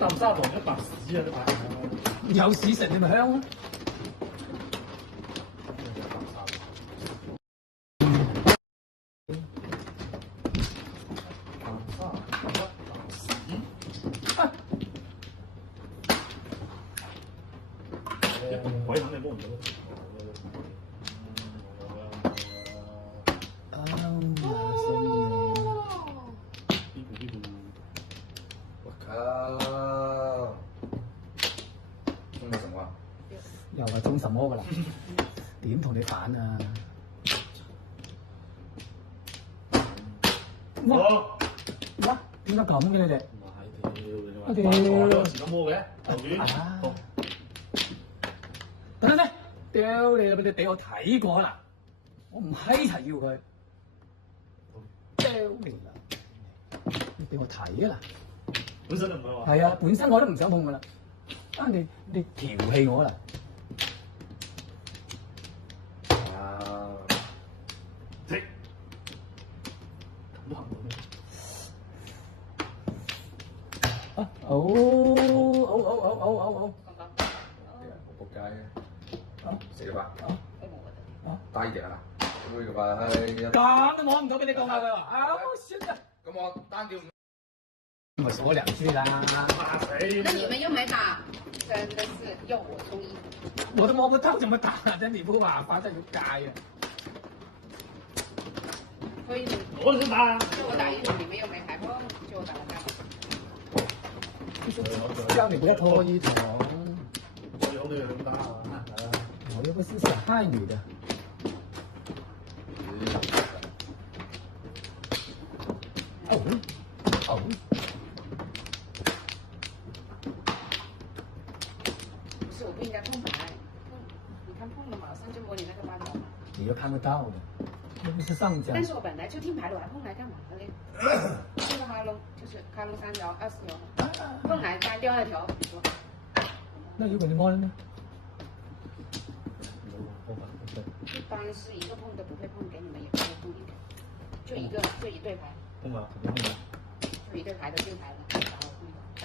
啖沙糖一白屎啊！啲牌有屎食你咪香咯。鬼肯定幫唔到。我靠！中什麼？又話中什麼㗎啦？點同你反啊？哇！哇！點解咁嘅你哋？我哋有時咁摸嘅，頭魚。等等，屌你俾我睇過啦！我唔閪齊要佢，屌你啦！你俾我睇啦！本身就唔係話。係啊，本身我都唔想碰噶啦，啊你調戲我啦！啊！踢，咁都行到咩？啊好。仆街啊死啦吧！啊大一點啊！呢個吧係。咁都摸唔到俾你講下佢話，啊算啦，咁我單調咪鎖兩句啦。怕死！那你們又沒打，真的是要我同意。我都摸不到，怎麼打啫？你不麻煩真係要戒啊！所以我想打。就我打一局，你們又沒開炮，就我打了幹嘛？叫你不要拖衣筒，我有都有咁打啊！我又不是小漢女的。哦。不是我不應該碰牌，你看碰了馬上就摸你那個巴掌嘛。你又看得到的，又不是上家。但是我本來就聽牌了，我還碰來幹嘛呢？這個哈龍就是卡龍3條20條嘛，碰來單掉2條，你說。那如果你摸了呢？一般是一個碰都不會碰，給你們也不會碰一點，就一個就一對牌，碰啊！肯定碰啊！就一對牌都進牌了，然後碰的。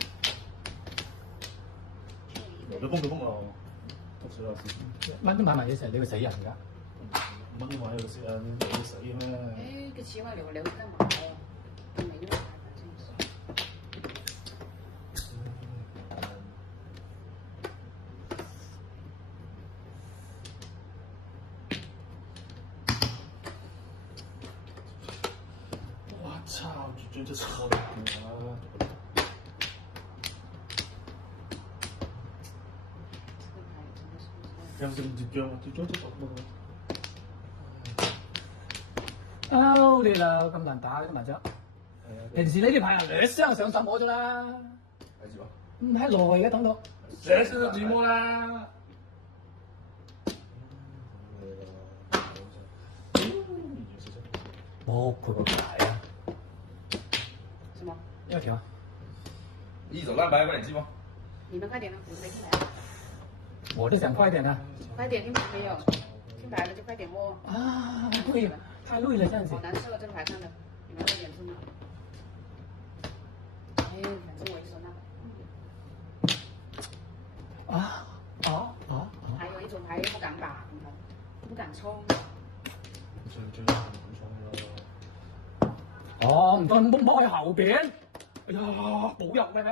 有咗碰就碰咯，得水有事。蚊都買埋嘢食，你會死人㗎。蚊都買喺度食啊！你會死咩？哎，個奇怪流在哪呀？沒用牌，真是。我操！絕對錯啊！有時唔接腳，接腳都錯乜哦，你啦，咁難打呢啲麻雀。平時呢啲牌啊，兩雙上手摸咗啦，睇住啊！唔係耐嘅等到。寫先都自摸啦。摸佢個牌啊！什麼？一條。一手爛牌，快點記嗎？你們快點啊！我沒聽牌。我都想快點啊！快點聽牌沒有？聽牌了就快點摸。啊，累了，太累了，這樣子好。難受，這個牌上的，你們快點出嗎？哎，反正我一手那。還有一種牌不敢打，你看，不敢衝。哦，唔通摸喺後邊？哎呀，保佑！喂，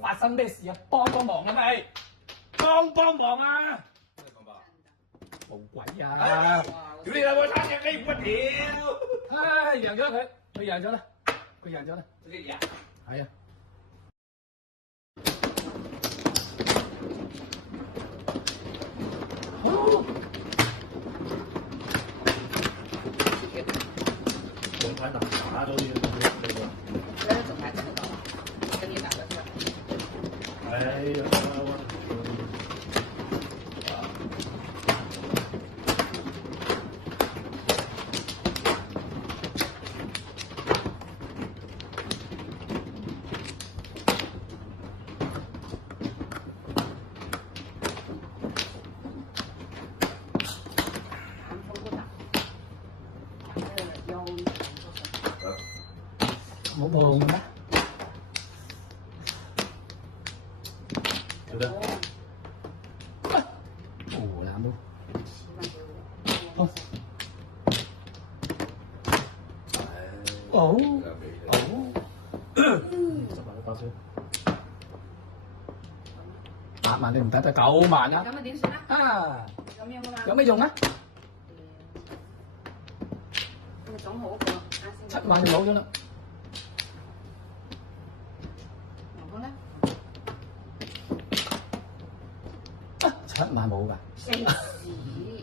發生咩事啊？幫忙啊咪！幫忙啊！冇鬼啊！屌你老母，差隻雞唔乜屌！唉，贏咗佢，佢贏咗啦，佢贏咗啦。呢啲啊？係啊。總牌難打多啲啊！那個總牌怎麼搞啊？跟你打的是吧？哎呀，冇碰嘅咩？对不对？哦，难不？哦，哦哦，哦，十萬都打先。 8萬你唔得得9萬啊！咁啊點算啊？啊，有咩好啊？有咩用啊？咁咪總好過啱先。 7萬就冇咗啦。然後咧啊，7萬冇㗎。死屎！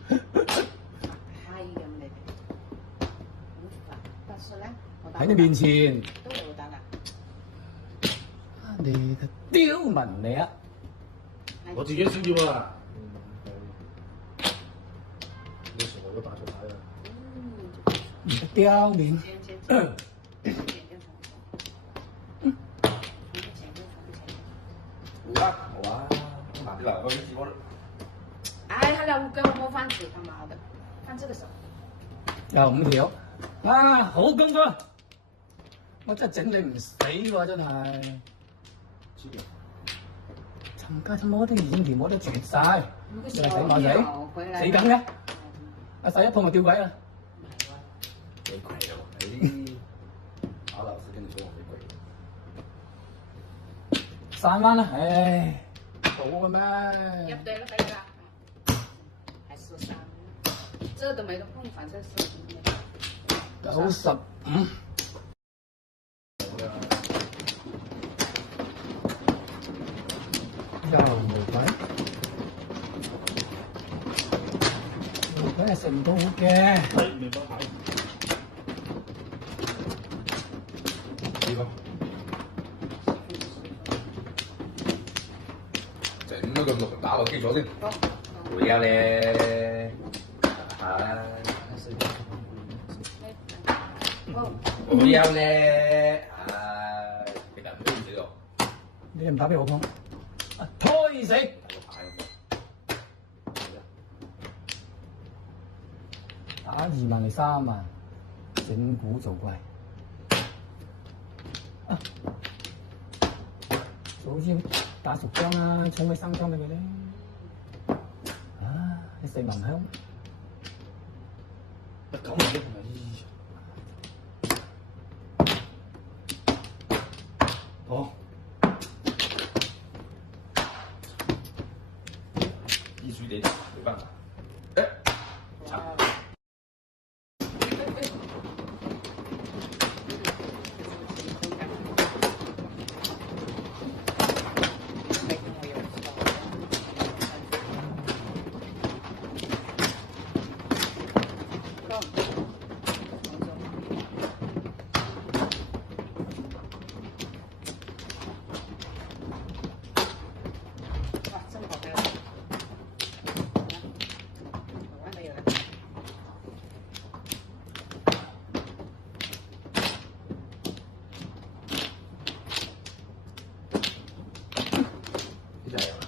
係咁你哋，好罰術咧，我打喺你面前，都係會打㗎。你嘅刁民嚟啊！我自己先要啊。你全部都打錯牌啦。你嘅刁民。好啊，好啊，慢啲啦，我已經直播啦。哎，他俩给我摸番子，他妈的，看这个手。又5條，啊，好功夫！我真係整你唔死喎，真係。知道。陳家親摸啲5條摸得絕晒，你係死我死，死緊嘅。阿細一碰就吊鬼啦。沒鬼了，哎，阿老師跟你說我沒鬼。3萬啦，唉，冇嘅咩？入隊了，可以吧？還說3，這都沒得碰，反正是95。又無鬼，無鬼係食唔到嘅。係明白牌。呢個整咗咁多，打個基礎先。會啊你，係。會啊你，係。其實唔都唔死喎。你唔打俾我碰，啊推死！打2萬定3萬，整蠱做怪。啊，早知打熟張啦，搶佢3張俾佢咧。啊，你4萬香。9萬一係咪？好。必須得打，沒辦法。哎，搶。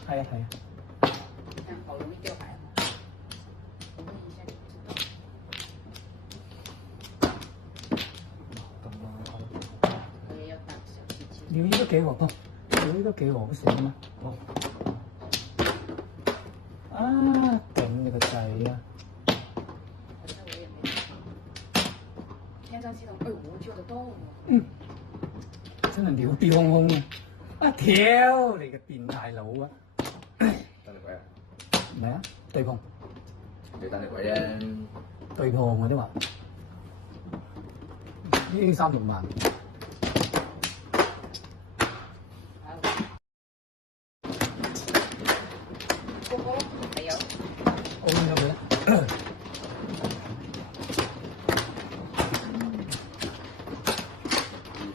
係啊係啊。好容易掉牌。我問一下你知道。我也要打小雞雞。你呢個幾何？你呢個幾何好食啊嘛？好。啊，頂你個掣啊！反正我也沒。天章系統，哎呦，我救得到喎。嗯，真係鳥啲空空啊！啊，屌你個變態佬啊！等你鬼啊！唔係啊，對碰。你等你鬼啊！對碰我都話，呢啲3、6萬。波波還有。我應該會。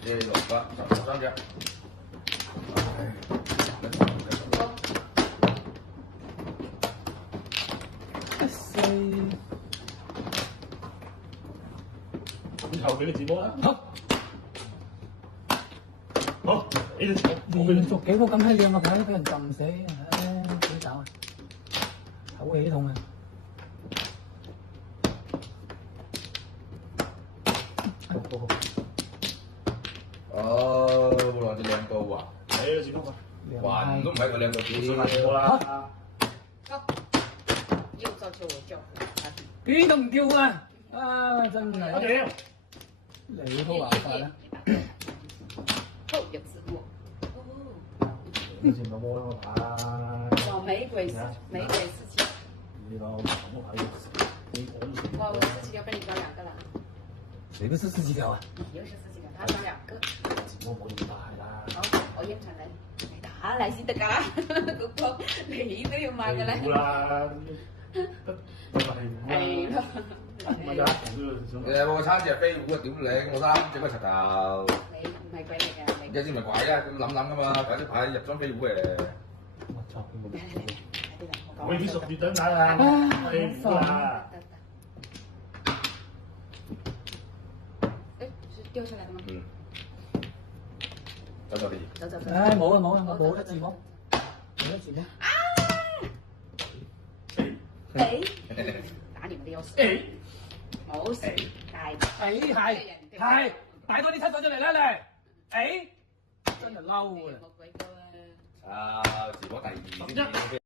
這個吧，上去。以後俾你自摸啦。好，好，你哋我俾你連續幾個咁閪靚嘅牌都俾人浸死，唉，幾搞啊！口氣痛啊！哦，冇攞啲靚高啊！係啊，自摸吧。兩還都唔係佢兩個水太表多啦。走，又造就我叫邊都唔叫啊！啊，真我係屌！你好辦法啦！後有字幕。以前咪摸咗個牌。哦，玫瑰47，你老什麼牌？你講我47條被你搞2個了，誰的是四級條啊？你又是47條，他搞2個。字幕冇咁大啦。好，我應承你，你打嚟先得㗎，嗰個你都要買嘅咧。好啦，得係係咯。咪就係你有冇餐隻飛虎啊？屌你，我三隻乜柒頭？你唔係鬼嚟㗎，你。有啲咪鬼啊？咁諗噶嘛，鬼啲牌入咗飛虎嚟。我操！嚟嚟嚟，快啲嚟，我講。我已經10月等緊啦，飛虎啦。誒，是掉下來的嗎？嗯。走走啲。走。唉，冇啦冇啦，我冇得字幕，冇得字幕。打你們的要死。誒冇死，大係，擺多啲七手出嚟啦你！誒，真係嬲啊！冇鬼高啊！啊，字幕第2。